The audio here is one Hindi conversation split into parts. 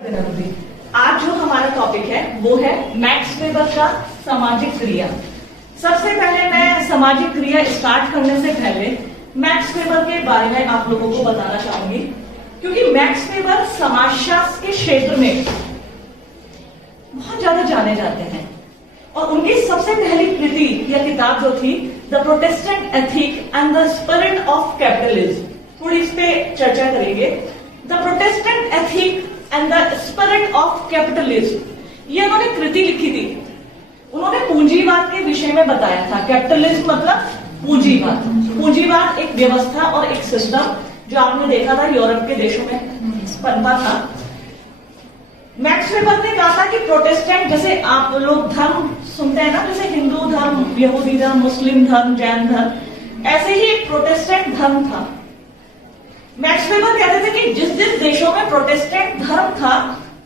आज जो हमारा टॉपिक है वो है मैक्स वेबर का सामाजिक क्रिया। सबसे पहले मैं सामाजिक क्रिया स्टार्ट करने से पहले मैक्स वेबर के बारे में आप लोगों को बताना चाहूंगी, क्योंकि मैक्स वेबर समाजशास्त्र के क्षेत्र में बहुत ज्यादा जाने जाते हैं और उनकी सबसे पहली कृति या किताब जो थी the Protestant ethic and the spirit of capitalism, थोड़ी इस पे चर्चा करेंगे। The Protestant ethic and the spirit of capitalism, ये उन्होंने कृति लिखी थी। उन्होंने पूंजीवाद के विषय में बताया था। कैपिटलिज्म मतलब पूंजीवाद। पूंजीवाद एक व्यवस्था और एक सिस्टम जो आपने देखा था यूरोप के देशों में बनता था। मैक्स वेबर ने कहा था कि प्रोटेस्टेंट, जैसे आप लोग धर्म सुनते हैं ना, जैसे हिंदू धर्म, यहूदी धर्म, मुस्लिम धर्म, जैन धर्म, ऐसे ही एक प्रोटेस्टेंट धर्म था। मैक्स वेबर कहते थे कि जिस जिस देशों में प्रोटेस्टेंट धर्म था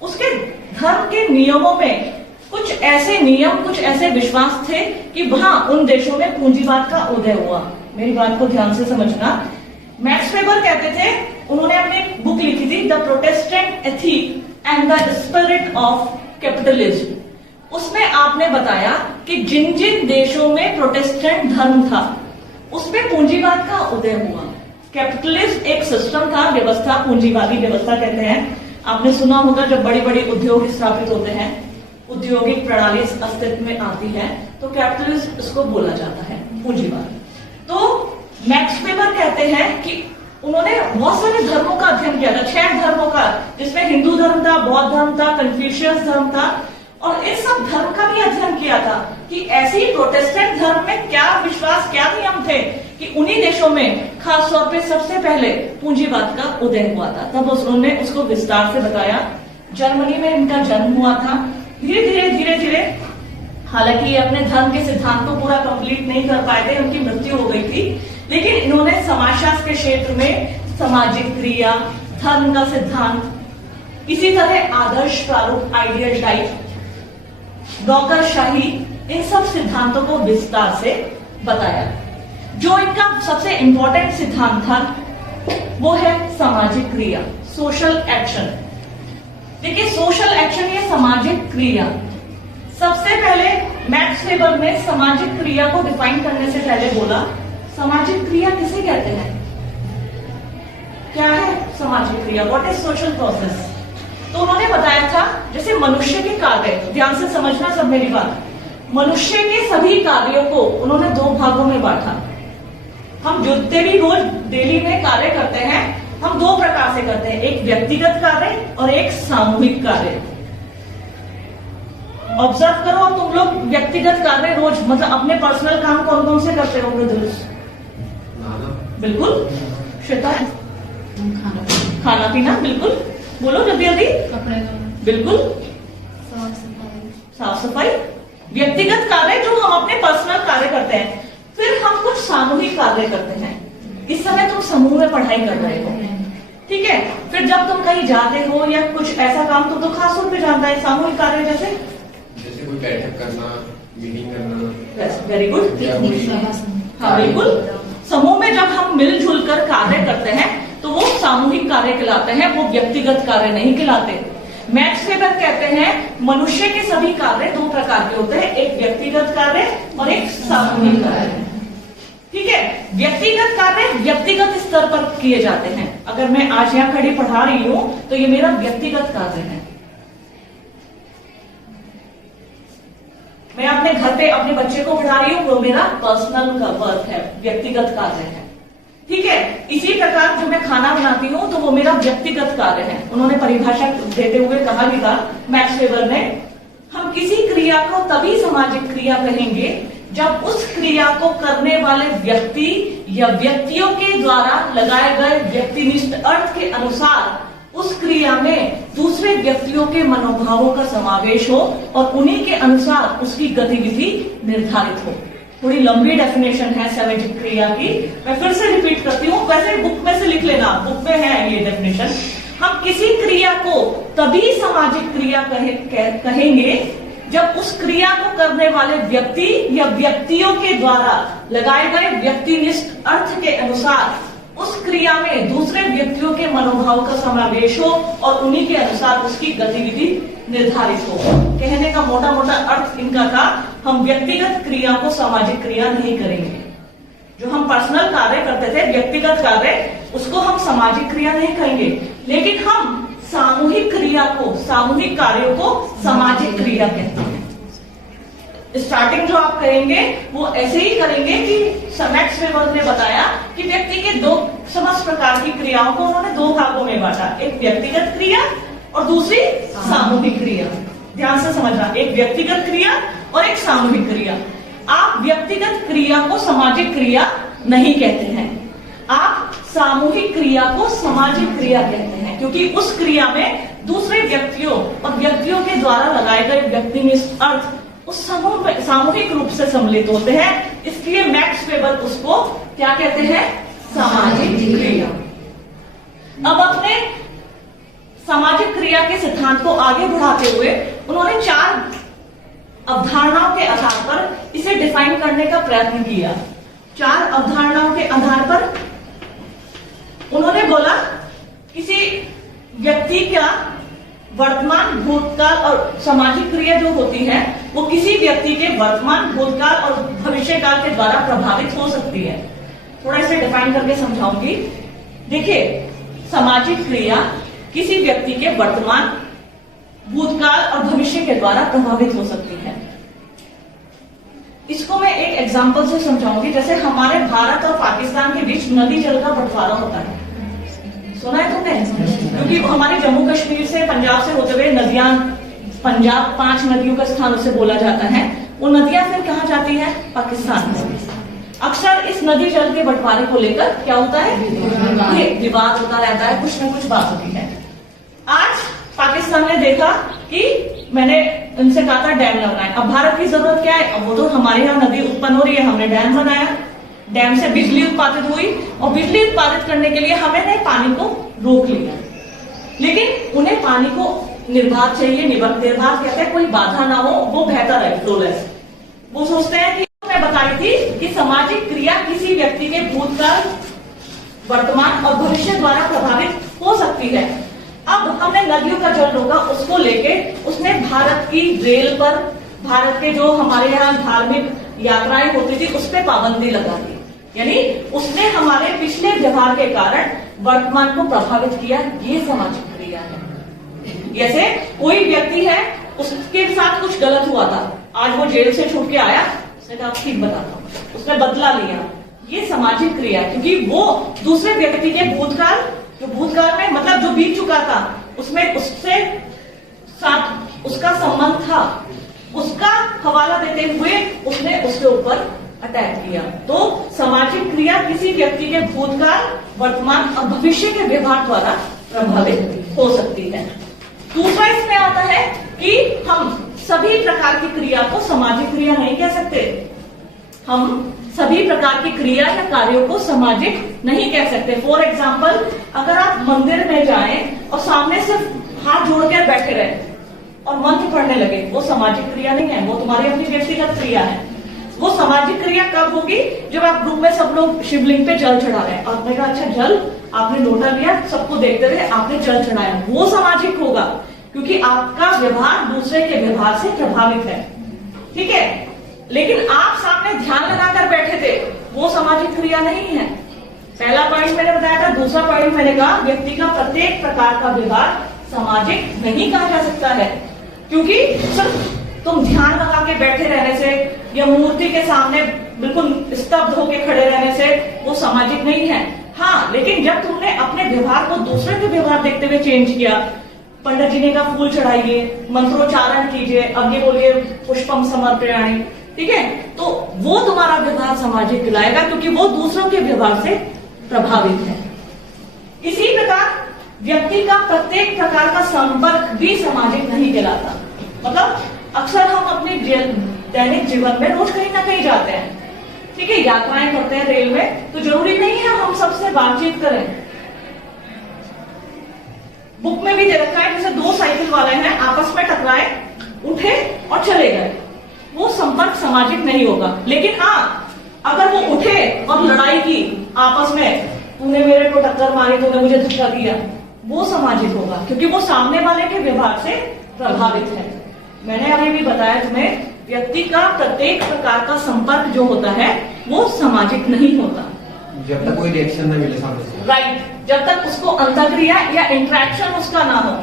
उसके धर्म के नियमों में कुछ ऐसे नियम, कुछ ऐसे विश्वास थे कि वहां उन देशों में पूंजीवाद का उदय हुआ। मेरी बात को ध्यान से समझना। मैक्स वेबर कहते थे, उन्होंने अपनी बुक लिखी थी the Protestant ethic and the spirit of capitalism. उसमें आपने बताया कि जिन जिन देशों में प्रोटेस्टेंट धर्म था उसमें पूंजीवाद का उदय हुआ। कैपिटलिज्म एक सिस्टम था, व्यवस्था, पूंजीवादी व्यवस्था कहते हैं। आपने सुना होगा जब बड़ी बड़ी उद्योग स्थापित होते हैं, औद्योगिक प्रणाली अस्तित्व में आती है तो कैपिटलिज्म इसको बोला जाता है, पूंजीवाद। तो मैक्स वेबर कहते हैं कि उन्होंने बहुत सारे धर्मों का अध्ययन किया था, 6 धर्मों का, जिसमें हिंदू धर्म था, बौद्ध धर्म था, कन्फ्यूशियस धर्म था, और इन सब धर्म का भी अध्ययन किया था कि ऐसी प्रोटेस्टेंट धर्म में क्या विश्वास, क्या नियम थे कि उन्हीं देशों में खास तौर पे सबसे पहले पूंजीवाद का उदय हुआ था। तब उन्होंने उसको विस्तार से बताया। जर्मनी में इनका जन्म हुआ था। धीरे धीरे हालांकि ये अपने धर्म के सिद्धांत को पूरा कंप्लीट नहीं कर पाए थे, उनकी मृत्यु हो गई थी, लेकिन इन्होंने समाजशास्त्र के क्षेत्र में सामाजिक क्रिया, धर्म का सिद्धांत, इसी तरह आदर्श प्रारूप, आइडियल टाइप, नौकरशाही, इन सब सिद्धांतों को विस्तार से बताया। जो इनका सबसे इंपॉर्टेंट सिद्धांत था वो है सामाजिक क्रिया, सोशल एक्शन। देखिए, सोशल एक्शन या सामाजिक क्रिया, सबसे पहले मैक्स वेबर ने सामाजिक क्रिया को डिफाइन करने से पहले बोला सामाजिक क्रिया किसे कहते हैं, क्या है सामाजिक क्रिया, व्हाट इज सोशल प्रोसेस। तो उन्होंने बताया था जैसे मनुष्य के कार्य, ध्यान से समझना सब मेरी बात, मनुष्य के सभी कार्यों को उन्होंने 2 भागों में बांटा। हम जितने भी रोज डेली में कार्य करते हैं हम 2 प्रकार से करते हैं, एक व्यक्तिगत कार्य और एक सामूहिक कार्य। ऑब्जर्व करो, तुम लोग व्यक्तिगत कार्य रोज, मतलब अपने पर्सनल काम कौन कौन से करते होंगे रोज? बिल्कुल श्वेता, खाना पीना, बिल्कुल, बोलो जल्दी जल्दी, कपड़े, बिल्कुल, साफ सफाई, व्यक्तिगत कार्य जो हम अपने पर्सनल कार्य करते हैं। फिर हम कुछ सामूहिक कार्य करते हैं। इस समय तुम समूह में पढ़ाई कर रहे हो, ठीक है। फिर जब तुम कहीं जाते हो या कुछ ऐसा काम तो खास तौर पे जानता है, सामूहिक कार्य जैसे कोई बैठक करना, मीटिंग करना। वेरी गुड, हाँ बिल्कुल। समूह में जब हम मिलजुल कर कार्य करते हैं तो वो सामूहिक कार्य कहलाते हैं, वो व्यक्तिगत कार्य नहीं कहलाते। मैक्स वेबर कहते हैं मनुष्य के सभी कार्य 2 प्रकार के होते हैं, एक व्यक्तिगत कार्य और एक सामूहिक कार्य, ठीक है। व्यक्तिगत कार्य व्यक्तिगत स्तर पर किए जाते हैं। अगर मैं आज यहाँ खड़ी पढ़ा रही हूं तो ये मेरा व्यक्तिगत कार्य है। मैं अपने घर पे अपने बच्चे को पढ़ा रही हूँ, वो मेरा पर्सनल वर्क है, व्यक्तिगत कार्य है, ठीक है। इसी प्रकार जो मैं खाना बनाती हूँ तो वो मेरा व्यक्तिगत कार्य है। उन्होंने परिभाषा देते हुए कहा भी था मैक्स वेबर ने, हम किसी क्रिया को तभी सामाजिक क्रिया कहेंगे जब उस क्रिया को करने वाले व्यक्ति या व्यक्तियों के द्वारा लगाए गए व्यक्तिनिष्ठ अर्थ के अनुसार उस क्रिया में दूसरे व्यक्तियों के मनोभावों का समावेश हो और उन्हीं के अनुसार उसकी गतिविधि निर्धारित हो। थोड़ी लंबी डेफिनेशन है सामाजिक क्रिया की, मैं फिर से रिपीट करती हूँ, वैसे बुक में से लिख लेना, बुक में है ये डेफिनेशन। हम किसी क्रिया को तभी सामाजिक क्रिया कहेंगे जब उस क्रिया को करने वाले व्यक्ति या व्यक्तियों के द्वारा लगाए गए व्यक्तिनिष्ठ अर्थ के अनुसार उस क्रिया में दूसरे व्यक्तियों के मनोभाव का समावेश हो और उन्हीं के अनुसार उसकी गतिविधि निर्धारित हो। कहने का मोटा मोटा अर्थ इनका था, हम व्यक्तिगत क्रिया को सामाजिक क्रिया नहीं करेंगे। जो हम पर्सनल कार्य करते थे, व्यक्तिगत कार्य, उसको हम सामाजिक क्रिया नहीं करेंगे, लेकिन हम सामूहिक क्रिया को, सामूहिक कार्यों को सामाजिक क्रिया कहते हैं। स्टार्टिंग जो आप करेंगे वो ऐसे ही करेंगे कि मैक्स वेबर ने बताया कि व्यक्ति के दो समस्त प्रकार की क्रियाओं को उन्होंने दो भागों में बांटा, एक व्यक्तिगत क्रिया और दूसरी सामूहिक क्रिया। ध्यान से समझना, एक व्यक्तिगत क्रिया और एक सामूहिक क्रिया। आप व्यक्तिगत क्रिया को सामाजिक क्रिया नहीं कहते हैं, आप सामूहिक क्रिया को सामाजिक क्रिया कहते हैं, क्योंकि उस क्रिया में दूसरे व्यक्तियों और व्यक्तियों के द्वारा लगाए गए व्यक्तिनिष्ठ अर्थ उस समूह में सामूहिक रूप से सम्मिलित होते हैं। इसलिए मैक्स वेबर उसको क्या कहते हैं? सामाजिक क्रिया। अब अपने सामाजिक क्रिया के सिद्धांत को आगे बढ़ाते हुए उन्होंने 4 अवधारणाओं के आधार पर इसे डिफाइन करने का प्रयत्न किया। 4 अवधारणाओं के आधार पर उन्होंने बोला, किसी व्यक्ति का वर्तमान, भूतकाल और सामाजिक क्रिया जो होती है वो किसी व्यक्ति के वर्तमान, भूतकाल और भविष्यकाल के द्वारा प्रभावित हो सकती है। थोड़ा इसे डिफाइन करके समझाऊंगी। देखिए, सामाजिक क्रिया किसी व्यक्ति के वर्तमान, भूतकाल और भविष्य के द्वारा प्रभावित हो सकती है। इसको मैं एक एग्जांपल से समझाऊंगी। जैसे हमारे भारत और पाकिस्तान के बीच नदी जल का बंटवारा होता है, सुना है तुमने? क्योंकि हमारे जम्मू कश्मीर से, पंजाब से होते हुए नदियां, पंजाब 5 नदियों का स्थान उसे बोला जाता है। वो नदियां फिर कहाँ जाती है? पाकिस्तान में। अक्सर इस नदी जल के बंटवारे को लेकर क्या होता है? विवाद होता रहता है, कुछ न कुछ बात होती है। आज पाकिस्तान ने देखा कि मैंने उनसे कहा था डैम लगाना है। अब भारत की जरूरत क्या है? अब वो तो हमारे यहाँ नदी उत्पन्न हो रही है, हमने डैम बनाया, डैम से बिजली उत्पादित हुई और बिजली उत्पादित करने के लिए हमने पानी को रोक लिया। लेकिन उन्हें पानी को निर्बाध चाहिए, निर्बाध कहते हैं कोई बाधा ना हो, वो बेहतर है, फ्लोलेस। वो सोचते हैं कि मैं बताई थी कि सामाजिक क्रिया किसी व्यक्ति के भूतकाल, वर्तमान और भविष्य द्वारा प्रभावित हो सकती है। अब हमने नदियों का जल रोका, उसको लेके उसने भारत की रेल पर, भारत के जो हमारे यहाँ धार्मिक यात्राएं होती थी उस पर पाबंदी लगा दी। यानी उसने हमारे पिछले व्यवहार के कारण वर्तमान को प्रभावित किया। ये सामाजिक क्रिया है। जैसे कोई व्यक्ति है, उसके साथ कुछ गलत हुआ था, आज वो जेल से छूट के आया, उसने कहा ठीक बताता हूँ, उसने बदला लिया। ये सामाजिक क्रिया है, क्योंकि वो दूसरे व्यक्ति के भूतकाल, जो भूतकाल में मतलब जो बीत चुका था, उसमें उससे साथ उसका संबंध था, उसका हवाला देते हुए उसने उसके ऊपर अटैक किया। तो सामाजिक क्रिया किसी व्यक्ति के भूतकाल, वर्तमान और भविष्य के व्यवहार द्वारा प्रभावित हो सकती है। दूसरा इसमें आता है कि हम सभी प्रकार की क्रिया को सामाजिक क्रिया नहीं कह सकते। हम सभी प्रकार की क्रिया या कार्यों को सामाजिक नहीं कह सकते। फॉर एग्जाम्पल, अगर आप मंदिर में जाएं और सामने सिर्फ हाथ जोड़कर बैठे रहे और मंत्र पढ़ने लगे, वो सामाजिक क्रिया नहीं है, वो तुम्हारी अपनी व्यक्तिगत क्रिया है। वो सामाजिक क्रिया कब होगी? जब आप ग्रुप में सब लोग शिवलिंग पे जल चढ़ा रहे हैं, आपने कहा अच्छा जल, आपने लोटा लिया, सबको देखते रहे, आपने जल चढ़ाया, वो सामाजिक होगा, क्योंकि आपका व्यवहार दूसरे के व्यवहार से प्रभावित है। ठीक है, लेकिन आप सामने ध्यान लगाकर बैठे थे, वो सामाजिक क्रिया नहीं है। पहला पॉइंट मैंने बताया था। दूसरा पॉइंट मैंने कहा, व्यक्ति का प्रत्येक प्रकार का व्यवहार सामाजिक नहीं कहा जा सकता है, क्योंकि सिर्फ तुम ध्यान लगा के बैठे रहने से या मूर्ति के सामने बिल्कुल स्तब्ध होकर खड़े रहने से वो सामाजिक नहीं है। हाँ, लेकिन जब तुमने अपने व्यवहार को दूसरे के व्यवहार देखते हुए चेंज किया, पंडित जी ने कहा फूल चढ़ाइए, मंत्रोच्चारण कीजिए, अब ये बोलिए पुष्पम समर्पयामि, ठीक है, तो वो तुम्हारा व्यवहार सामाजिक कहलाएगा, क्योंकि वो दूसरों के व्यवहार से प्रभावित है। इसी प्रकार व्यक्ति का प्रत्येक प्रकार का संपर्क भी सामाजिक नहीं कहलाता। मतलब अक्सर हम अपने दैनिक जीवन में रोज कहीं ना कहीं जाते हैं, ठीक है, यात्राएं करते हैं रेल में, तो जरूरी नहीं है हम सबसे बातचीत करें। बुक में भी दे रखा है, जैसे 2 साइकिल वाले हैं, आपस में टकराए, उठे और चले गए, वो संपर्क सामाजिक नहीं होगा। लेकिन हाँ, अगर वो उठे और लड़ाई की आपस में, तूने मेरे को टक्कर मारी, तूने मुझे धक्का दिया, वो सामाजिक होगा, क्योंकि वो सामने वाले के व्यवहार से प्रभावित है। मैंने अभी भी बताया तुम्हें, व्यक्ति का प्रत्येक प्रकार का संपर्क जो होता है वो सामाजिक नहीं होता जब तक कोई रिएक्शन ना मिले सामने से। राइट, जब तक उसको अंतःक्रिया या इंटरेक्शन उसका ना हो।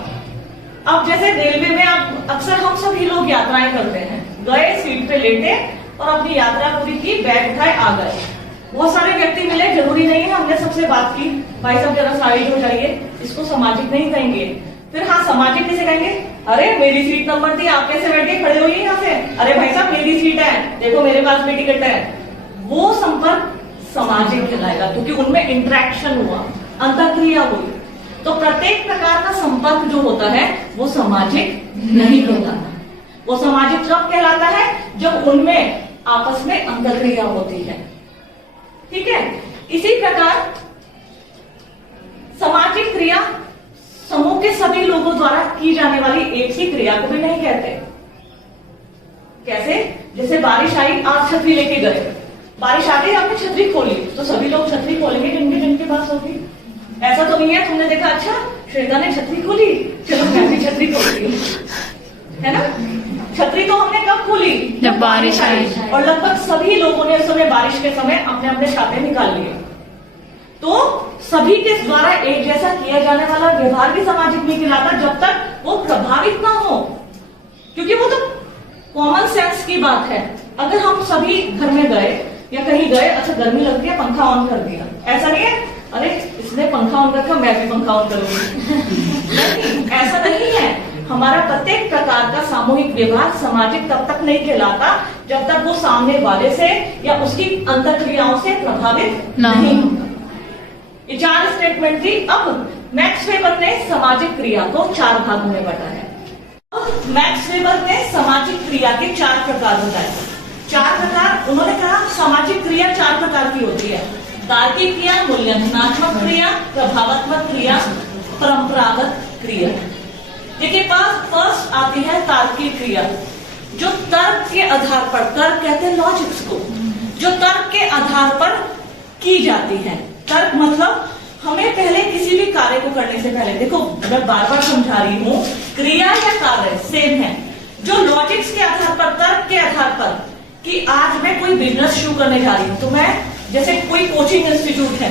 अब जैसे रेलवे में आप अक्सर हम सभी लोग यात्राएं करते हैं, गए सीट पे लेटे और अपनी यात्रा पूरी की, बैग उठाए आ गए। बहुत सारे व्यक्ति मिले, जरूरी नहीं है हमने सबसे बात की, भाई साहब जरा साइड हो जाइए, इसको सामाजिक नहीं कहेंगे। फिर हाँ, सामाजिक किसे कहेंगे? अरे मेरी सीट नंबर थी, आप कैसे बैठ के खड़े होइए यहाँ से, अरे भाई साहब मेरी सीट है, देखो मेरे पास भी टिकट है। वो संपर्क सामाजिक कहलाएगा, क्योंकि उनमें इंटरेक्शन हुआ, अंतःक्रिया हुई। तो प्रत्येक प्रकार का संपर्क जो होता है वो सामाजिक नहीं कहलाता। वो सामाजिक कब कहलाता है? जब उनमें आपस में अंतःक्रिया होती है। ठीक है, इसी प्रकार सामाजिक क्रिया समूह के सभी लोगों द्वारा की जाने वाली एक सी क्रिया को भी नहीं कहते। कैसे? जैसे बारिश आई, आप छतरी लेके गए, बारिश आ गई, आपने छतरी खोली, तो सभी लोग छतरी खोलेंगे जिनके पास होगी। ऐसा तो नहीं है तुमने देखा अच्छा श्वेता ने छतरी खोली, चलो मैं भी छतरी खोलती हूँ, है ना? छतरी तो हमने कब खोली? जब बारिश आई। और लगभग सभी लोगों ने उस समय बारिश के समय अपने अपने छाते निकाल लिए। तो सभी के द्वारा एक जैसा किया जाने वाला व्यवहार भी सामाजिक नहीं कहलाता जब तक वो प्रभावित ना हो, क्योंकि वो तो कॉमन सेंस की बात है। अगर हम सभी घर में गए या कहीं गए, अच्छा गर्मी लगती है, पंखा ऑन कर दिया, ऐसा नहीं है अरे इसने पंखा ऑन रखा मैं भी पंखा ऑन करूंगी नहीं, ऐसा नहीं है। हमारा प्रत्येक प्रकार का सामूहिक व्यवहार सामाजिक तब तक नहीं कहलाता जब तक वो सामने वाले से या उसकी अंतःक्रियाओं से प्रभावित नहीं होता। ये 4 स्टेटमेंट थी। अब मैक्स वेबर ने सामाजिक क्रिया को 4 भागों में बांटा है। अब मैक्स वेबर ने सामाजिक क्रिया के 4 प्रकार बताए। 4 प्रकार उन्होंने कहा सामाजिक क्रिया 4 प्रकार की होती है: तार्किक क्रिया, मूल्यांकनात्मक क्रिया, प्रभावात्मक क्रिया, परंपरागत क्रिया। देखिए, फर्स्ट आती है तार्किक क्रिया, जो तर्क के आधार पर, तर्क कहते हैं लॉजिक्स को, जो तर्क के आधार पर की जाती है। तर्क मतलब हमें पहले किसी भी कार्य को करने से पहले, देखो मैं बार बार समझा रही हूँ, क्रिया या कार्य सेम है। जो लॉजिक्स के आधार पर, तर्क के आधार पर कि आज मैं कोई बिजनेस शुरू करने जा रही हूँ, तो मैं जैसे कोई कोचिंग इंस्टीट्यूट है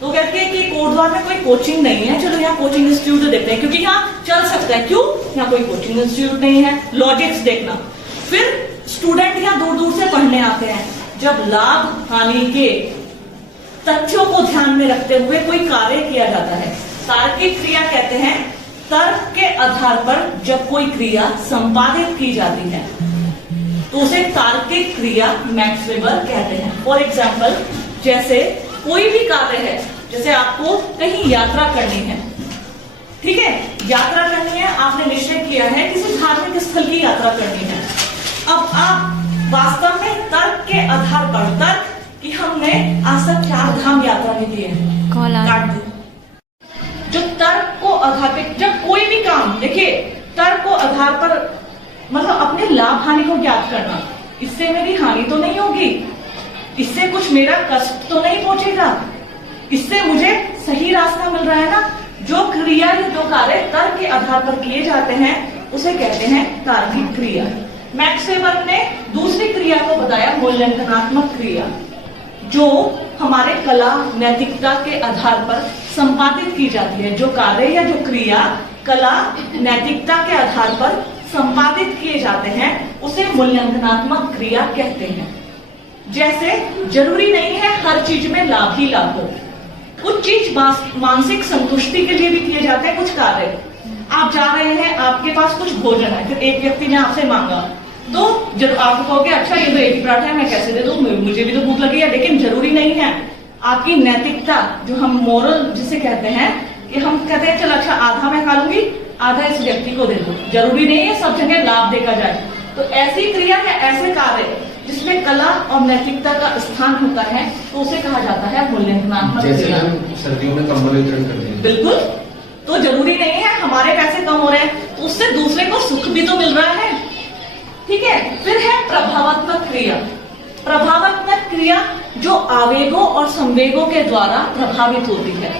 तो कहते हैं कि कोटद्वार में कोई कोचिंग नहीं है, चलो यहाँ कोचिंग इंस्टीट्यूट देखते हैं क्योंकि यहाँ चल सकता है। क्यों? यहाँ कोई कोचिंग इंस्टीट्यूट नहीं है। लॉजिक्स देखना। फिर स्टूडेंट यहाँ दूर दूर से पढ़ने आते हैं। जब लाभ हानि के तथ्यों को ध्यान में रखते हुए कोई कार्य किया जाता है, तार्किक क्रिया कहते हैं। तर्क के आधार पर जब कोई क्रिया संपादित की जाती है तो उसे तार्किक क्रिया मैक्स वेबर कहते हैं। फॉर एग्जाम्पल, जैसे कोई भी कार्य है, जैसे आपको कहीं यात्रा करनी है, ठीक है, यात्रा करनी है, आपने निश्चय किया है किसी धार्मिक स्थल की यात्रा करनी है। अब आप वास्तव में तर्क के आधार पर, तर्क कि हमने आज तक 4 धाम यात्रा में किए हैं, काट दो। जो तर्क को आधार पर जब कोई भी काम, देखिए तर्क को आधार पर मतलब अपने लाभ हानि को ज्ञात करना, इससे मेरी हानि तो नहीं होगी, इससे कुछ मेरा कष्ट तो नहीं पहुंचेगा, इससे मुझे सही रास्ता मिल रहा है ना। जो क्रिया या जो कार्य तर्क के आधार पर किए जाते हैं उसे कहते हैं तार्किक क्रिया। मैक्स वेबर ने दूसरी क्रिया को बताया मूल्यांकनात्मक क्रिया, जो हमारे कला नैतिकता के आधार पर संपादित की जाती है। जो कार्य या जो क्रिया कला नैतिकता के आधार पर संपादित किए जाते हैं उसे मूल्यांकनात्मक क्रिया कहते हैं। जैसे जरूरी नहीं है हर चीज में लाभ ही लाभ हो, कुछ चीज मानसिक संतुष्टि के लिए भी किए जाते हैं। कुछ कार्य, आप जा रहे हैं, आपके पास कुछ भोजन है, फिर एक व्यक्ति ने आपसे मांगा, तो जब आप कहोगे अच्छा ये तो एक पराठा है, मैं कैसे दे दूं, मुझे भी तो भूख लगी है। लेकिन जरूरी नहीं है, आपकी नैतिकता, जो हम मोरल जिसे कहते हैं, कि हम कहते हैं चल अच्छा आधा मैं खा लूंगी, आधा इस व्यक्ति को दे दो, जरूरी नहीं है सब जगह लाभ देखा जाए। तो ऐसी क्रिया या ऐसे कार्य जिसमें कला और नैतिकता का स्थान होता है तो उसे कहा जाता है मूल्यांकनात्मक क्रिया। जैसे हम सर्दियों में कंबल वितरण करते हैं, बिल्कुल, तो जरूरी नहीं है हमारे पैसे कम हो रहे हैं तो उससे दूसरे को सुख भी तो मिल रहा है, ठीक है। फिर है प्रभावात्मक क्रिया। प्रभावात्मक क्रिया जो आवेगों और संवेगों के द्वारा प्रभावित होती है।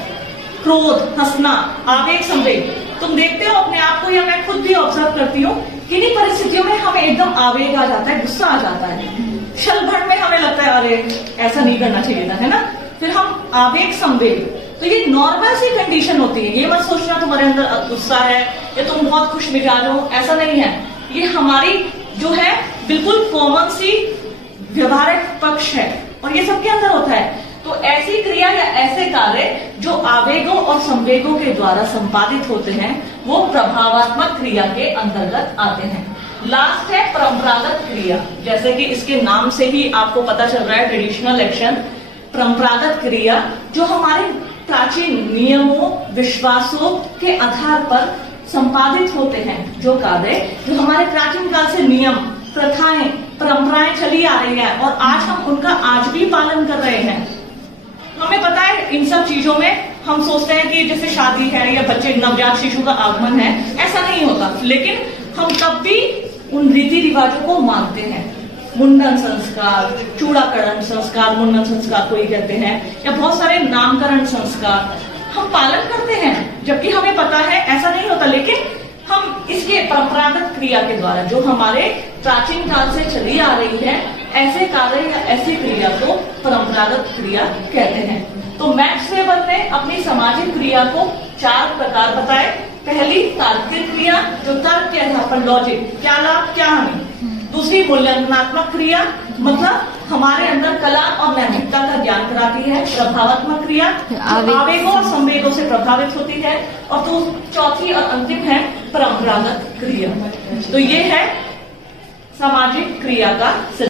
क्रोध, हंसना, आवेग, संवेग, तुम देखते हो अपने आप को या मैं खुद भी ऑब्जर्व करती हूँ, किन्हीं परिस्थितियों में हमें एकदम आवेग आ जाता है, गुस्सा आ जाता है, क्षण भर में हमें लगता है अरे ऐसा नहीं करना चाहिए था, है ना। फिर हम आवेग, संवेग, तो ये नॉर्मल सी कंडीशन होती है। ये मत सोचना तुम्हारे अंदर गुस्सा है या तुम बहुत खुश मिजाज हो, ऐसा नहीं है। ये हमारी जो है बिल्कुल कॉमन सी व्यवहारिक पक्ष है और ये सबके अंदर होता है। तो ऐसी क्रिया या ऐसे कार्य जो आवेगों और संवेगों के द्वारा संपादित होते हैं वो प्रभावात्मक क्रिया के अंतर्गत आते हैं। लास्ट है परंपरागत क्रिया। जैसे कि इसके नाम से ही आपको पता चल रहा है, ट्रेडिशनल एक्शन। परंपरागत क्रिया जो हमारे प्राचीन नियमों, विश्वासों के आधार पर संपादित होते हैं, जो कार्य जो हमारे प्राचीन काल से नियम, प्रथाएं, परंपराएं चली आ रही हैं और आज हम उनका आज भी पालन कर रहे हैं। हमें पता है इन सब चीजों में हम सोचते हैं कि जैसे शादी है या बच्चे, नवजात शिशु का आगमन है, ऐसा नहीं होता, लेकिन हम तब भी उन रीति रिवाजों को मानते हैं। मुंडन संस्कार, चूड़ाकरण संस्कार, मुंडन संस्कार कोई कहते हैं, या बहुत सारे नामकरण संस्कार हम पालन करते हैं, जबकि हमें पता है ऐसा नहीं होता, लेकिन हम इसके परंपरागत क्रिया के द्वारा जो हमारे प्राचीन काल से चली आ रही है, ऐसे कार्य या ऐसी क्रिया को परंपरागत क्रिया कहते हैं। तो मैक्स वेबर ने अपनी सामाजिक क्रिया को 4 प्रकार बताए। पहली तार्किक क्रिया जो तर्क के आधार पर, लॉजिक, क्या लाभ क्या हानि। दूसरी मूल्यांकनात्मक क्रिया, मतलब हमारे अंदर कला और नैतिकता का ज्ञान कराती है। प्रभावात्मक क्रिया आवेगों और संवेगों से प्रभावित होती है। और तो चौथी और अंतिम है परंपरागत क्रिया। तो ये है सामाजिक क्रिया का सिलसिला।